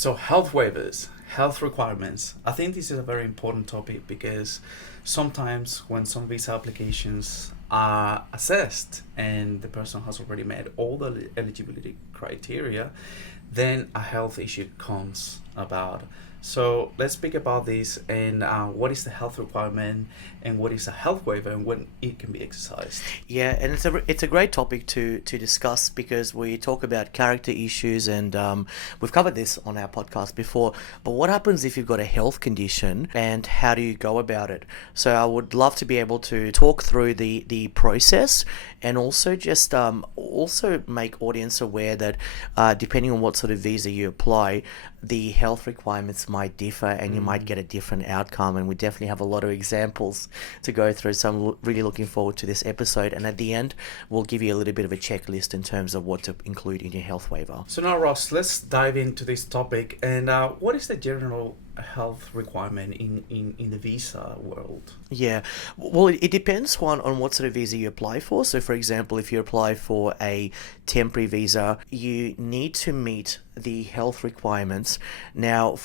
So health waivers, health requirements. I think this is a very important topic because sometimes when some visa applications are assessed and the person has already met all the eligibility criteria, then a health issue comes about. So let's speak about this and what is the health requirement and what is a health waiver and when it can be exercised. Yeah, and it's a great topic to discuss because we talk about character issues and we've covered this on our podcast before. But what happens if you've got a health condition and how do you go about it? So I would love to be able to talk through the process and also just also make audience aware that depending on what sort of visa you apply, the health requirements might differ and you might get a different outcome. And we definitely have a lot of examples to go through. So I'm really looking forward to this episode. And at the end, we'll give you a little bit of a checklist in terms of what to include in your health waiver. So now, Ross, let's dive into this topic. And what is the general health requirement in the visa world? Yeah, well, it depends on what sort of visa you apply for. So, for example, if you apply for a temporary visa, you need to meet the health requirements now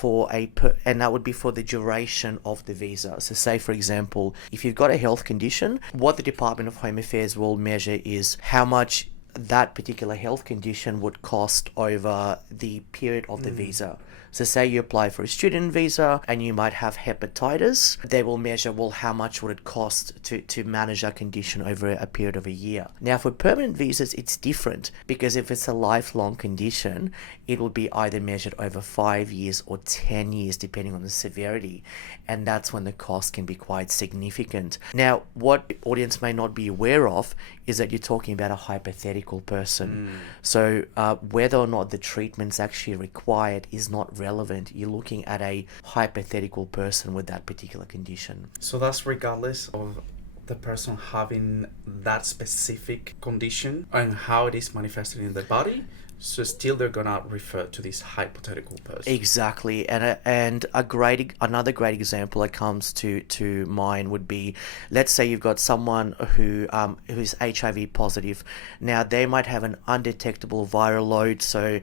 and that would be for the duration of the visa. So say, for example, if you've got a health condition, what the Department of Home Affairs will measure is how much that particular health condition would cost over the period of the visa. So say you apply for a student visa and you might have hepatitis, they will measure, well, how much would it cost to manage that condition over a period of a year. Now for permanent visas, it's different because if it's a lifelong condition, it will be either measured over 5 years or 10 years, depending on the severity. And that's when the cost can be quite significant. Now, what the audience may not be aware of is that you're talking about a hypothetical person. So whether or not the treatment's actually required is not relevant. You're looking at a hypothetical person with that particular condition. So that's regardless of the person having that specific condition and how it is manifested in the body. So still they're gonna refer to this hypothetical person. Exactly, and another great example that comes to mind would be, let's say you've got someone who's HIV positive. Now they might have an undetectable viral load, so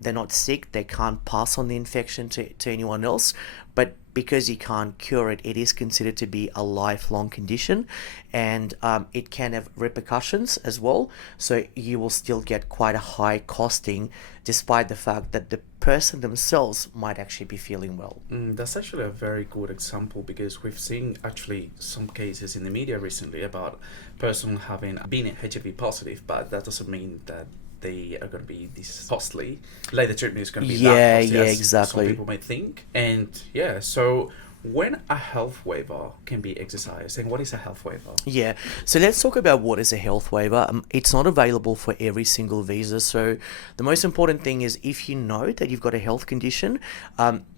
they're not sick, they can't pass on the infection to anyone else, but because you can't cure it, it is considered to be a lifelong condition, and it can have repercussions as well. So you will still get quite a high costing, despite the fact that the person themselves might actually be feeling well. That's actually a very good example because we've seen actually some cases in the media recently about person having been HIV positive, but that doesn't mean that they are going to be this costly. Like the treatment is going to be that costly as exactly. some people may think. And so when a health waiver can be exercised and what is a health waiver? Yeah, so let's talk about what is a health waiver. It's not available for every single visa. So the most important thing is if you know that you've got a health condition,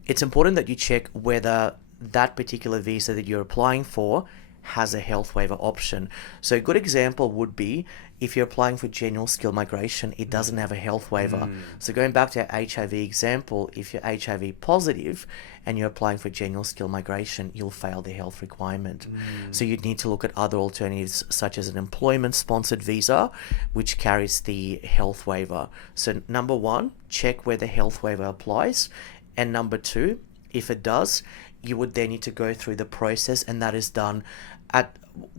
it's important that you check whether that particular visa that you're applying for has a health waiver option. So a good example would be if you're applying for general skill migration, it doesn't have a health waiver. So going back to our HIV example, if you're HIV positive and you're applying for general skill migration, you'll fail the health requirement. So you'd need to look at other alternatives such as an employment sponsored visa, which carries the health waiver. So number one, check where the health waiver applies. And number two, if it does, you would then need to go through the process, and that is done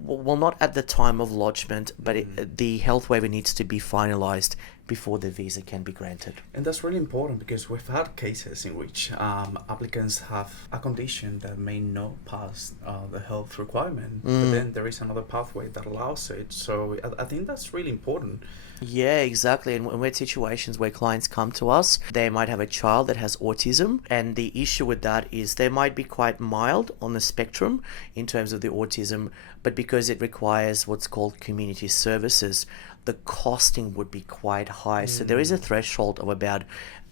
not at the time of lodgement, but the health waiver needs to be finalized before the visa can be granted. And that's really important because we've had cases in which applicants have a condition that may not pass the health requirement, but then there is another pathway that allows it. So I think that's really important. Yeah, exactly. And we're in situations where clients come to us, they might have a child that has autism, and the issue with that is they might be quite mild on the spectrum in terms of the autism, but because it requires what's called community services, the costing would be quite high. So there is a threshold of about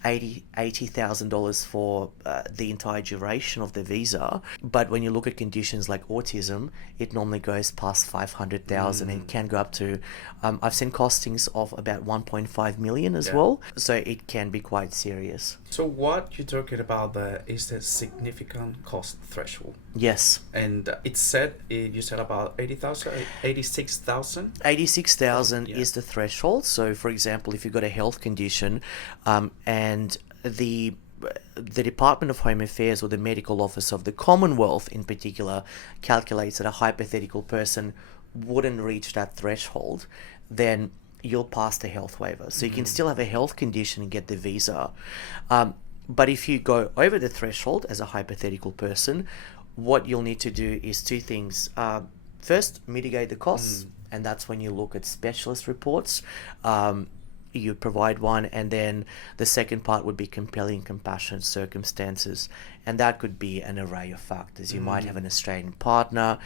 $80,000 for the entire duration of the visa. But when you look at conditions like autism, it normally goes past 500,000 and can go up to, I've seen costings of about 1.5 million as well. So it can be quite serious. So what you're talking about there is the significant cost threshold. Yes. And you said about 80,000, 86,000? 86,000 is the threshold. So for example, if you've got a health condition and the the Department of Home Affairs or the Medical Office of the Commonwealth in particular calculates that a hypothetical person wouldn't reach that threshold, then you'll pass the health waiver. So you can still have a health condition and get the visa. But if you go over the threshold as a hypothetical person, what you'll need to do is two things. First, mitigate the costs, and that's when you look at specialist reports. You provide one, and then the second part would be compelling compassionate circumstances, and that could be an array of factors. You might have an Australian partner,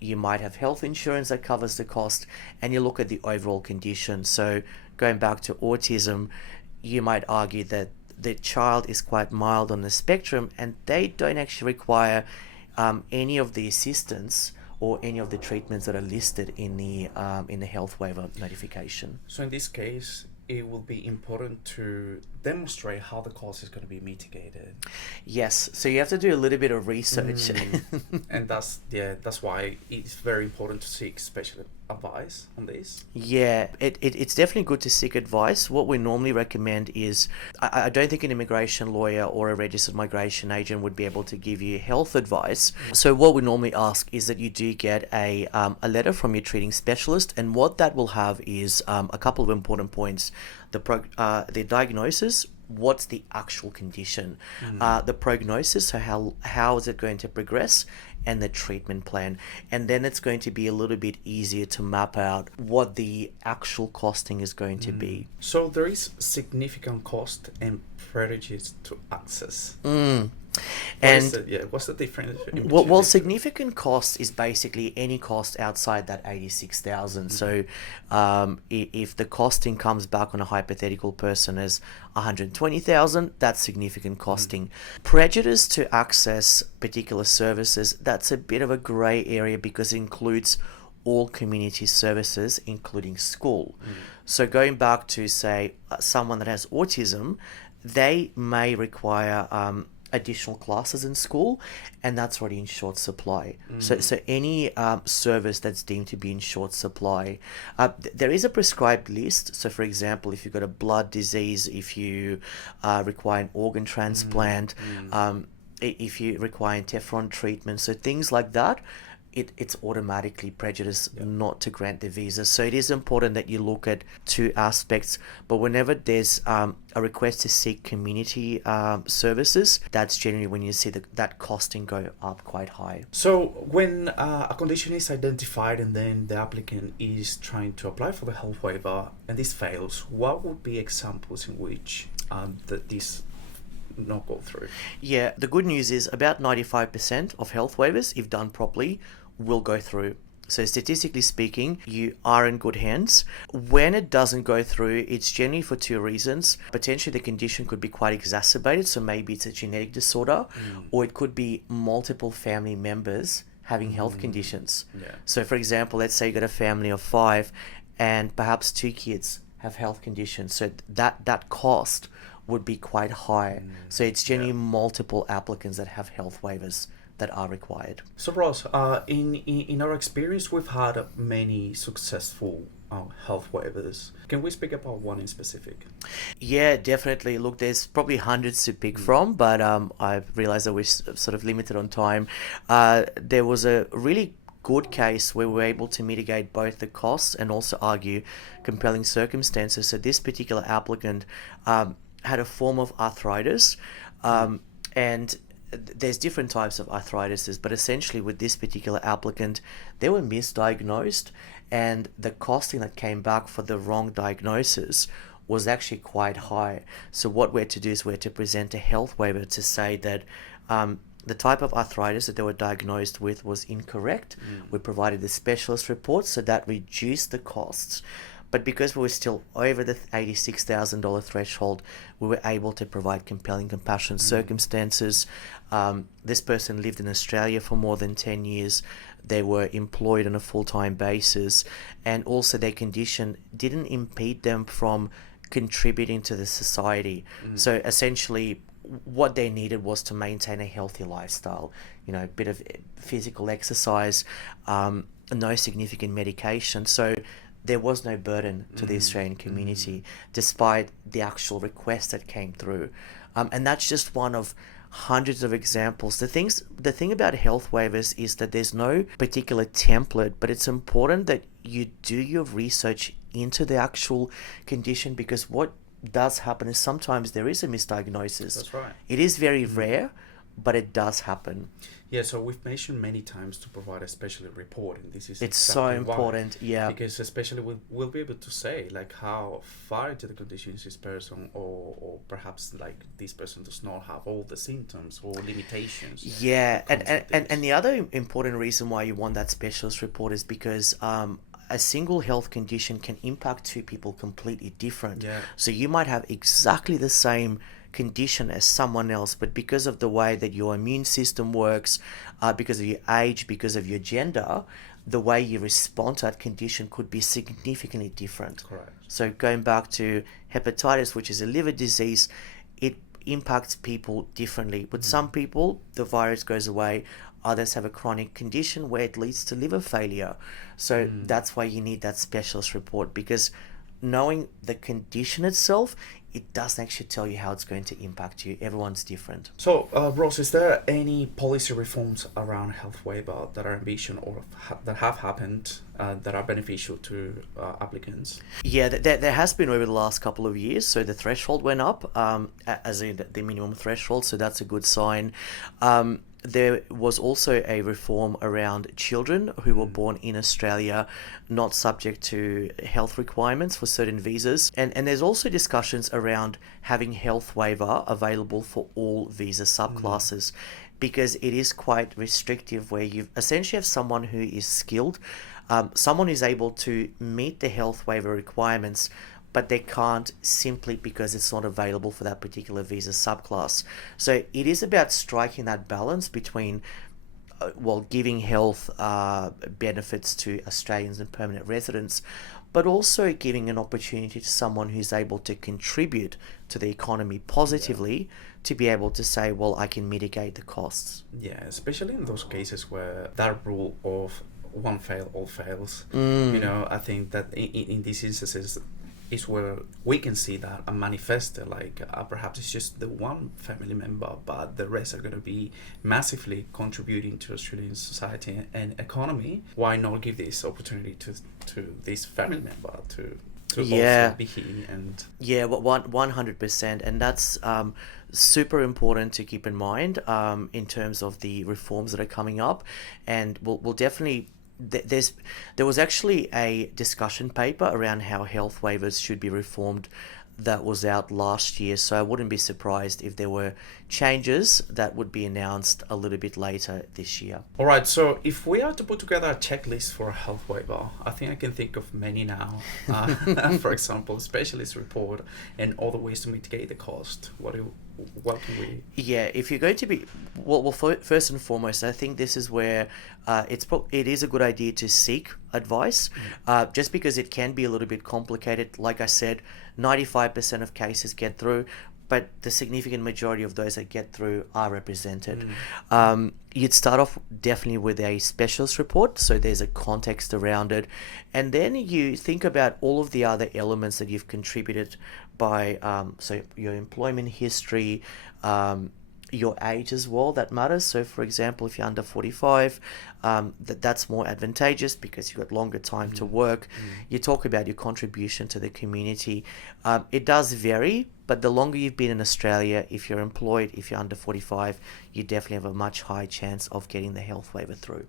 you might have health insurance that covers the cost, and you look at the overall condition. So going back to autism, you might argue that the child is quite mild on the spectrum and they don't actually require any of the assistance or any of the treatments that are listed in the health waiver notification. So in this case, it will be important to demonstrate how the cost is going to be mitigated. Yes, so you have to do a little bit of research. And that's why it's very important to seek special advice on this. Yeah, it's definitely good to seek advice. What we normally recommend is, I don't think an immigration lawyer or a registered migration agent would be able to give you health advice. So what we normally ask is that you do get a letter from your treating specialist, and what that will have is a couple of important points. The diagnosis, what's the actual condition, the prognosis, so how is it going to progress, and the treatment plan. And then it's going to be a little bit easier to map out what the actual costing is going to be. So there is significant cost and prejudice to access. What's the difference? Well, significant cost is basically any cost outside that 86,000. So, if the costing comes back on a hypothetical person as 120,000, that's significant costing. Prejudice to access particular services, that's a bit of a grey area because it includes all community services, including school. So going back to, say, someone that has autism, they may require additional classes in school, and that's already in short supply. So any service that's deemed to be in short supply, there is a prescribed list. So for example, if you've got a blood disease, if you require an organ transplant, if you require Teflon treatment, so things like that, it's automatically prejudice not to grant the visa. So it is important that you look at two aspects. But whenever there's a request to seek community services, that's generally when you see that costing go up quite high. So when a condition is identified and then the applicant is trying to apply for the health waiver and this fails, what would be examples in which this not go through? Yeah, the good news is about 95% of health waivers, if done properly, will go through. So statistically speaking, you are in good hands. When it doesn't go through, it's generally for two reasons. Potentially the condition could be quite exacerbated, so maybe it's a genetic disorder, or it could be multiple family members having health conditions. So for example, let's say you got a family of 5 and perhaps 2 kids have health conditions. So that cost would be quite high. So it's generally multiple applicants that have health waivers that are required. So Ross, in our experience, we've had many successful health waivers. Can we speak about one in specific? Yeah, definitely. Look, there's probably hundreds to pick from, but I realized that we're sort of limited on time. There was a really good case where we were able to mitigate both the costs and also argue compelling circumstances. So this particular applicant had a form of arthritis, and there's different types of arthritis, but essentially with this particular applicant, they were misdiagnosed, and the costing that came back for the wrong diagnosis was actually quite high. So what we had to do is we had to present a health waiver to say that the type of arthritis that they were diagnosed with was incorrect. We provided the specialist report, so that reduced the costs. But because we were still over the $86,000 threshold, we were able to provide compelling compassionate circumstances. This person lived in Australia for more than 10 years. They were employed on a full-time basis. And also their condition didn't impede them from contributing to the society. So essentially, what they needed was to maintain a healthy lifestyle, a bit of physical exercise, no significant medication. So there was no burden to the Australian community, despite the actual request that came through. And that's just one of hundreds of examples. The thing about health waivers is that there's no particular template, but it's important that you do your research into the actual condition, because what does happen is sometimes there is a misdiagnosis. That's right. It is very rare, but it does happen. Yeah, so we've mentioned many times to provide a specialist report, and this is It's so exactly why. important. Yeah. Because especially we'll be able to say like how far into the condition is this person, or perhaps like this person does not have all the symptoms or limitations. Yeah, that comes with and this. the other important reason why you want that specialist report is because a single health condition can impact two people completely different. Yeah. So you might have exactly the same condition as someone else, but because of the way that your immune system works, because of your age, because of your gender, the way you respond to that condition could be significantly different. Correct. So going back to hepatitis, which is a liver disease, it impacts people differently. With some people, the virus goes away. Others have a chronic condition where it leads to liver failure. So that's why you need that specialist report, because knowing the condition itself, it doesn't actually tell you how it's going to impact you. Everyone's different. So, Ross, is there any policy reforms around health waiver that are envisioned or that have happened that are beneficial to applicants? Yeah, there has been over the last couple of years. So the threshold went up, as in the minimum threshold. So that's a good sign. There was also a reform around children who were born in Australia, not subject to health requirements for certain visas. And there's also discussions around having health waiver available for all visa subclasses, because it is quite restrictive, where you essentially have someone who is skilled, someone who's able to meet the health waiver requirements, but they can't simply because it's not available for that particular visa subclass. So it is about striking that balance between, giving health benefits to Australians and permanent residents, but also giving an opportunity to someone who's able to contribute to the economy positively to be able to say, well, I can mitigate the costs. Yeah, especially in those cases where that rule of one fail, all fails. You know, I think that in these instances is where we can see that and manifest it, like perhaps it's just the one family member, but the rest are going to be massively contributing to Australian society and economy. Why not give this opportunity to this family member to Yeah. also be here? And Yeah, 100%, and that's super important to keep in mind in terms of the reforms that are coming up, and we'll definitely. There was actually a discussion paper around how health waivers should be reformed that was out last year, so I wouldn't be surprised if there were changes that would be announced a little bit later this year. all right, so if we are to put together a checklist for a health waiver, I think I can think of many now. For example, specialist report and other ways to mitigate the cost. What can we? Yeah, if you're going to be first and foremost, I think this is where it is a good idea to seek advice, just because it can be a little bit complicated. Like I said, 95% of cases get through, but the significant majority of those that get through are represented. You'd start off definitely with a specialist report, so there's a context around it, and then you think about all of the other elements that you've contributed by, so your employment history, your age as well, that matters. So for example, if you're under 45, that's more advantageous because you've got longer time to work. You talk about your contribution to the community. It does vary, but the longer you've been in Australia, if you're employed, if you're under 45, you definitely have a much higher chance of getting the health waiver through.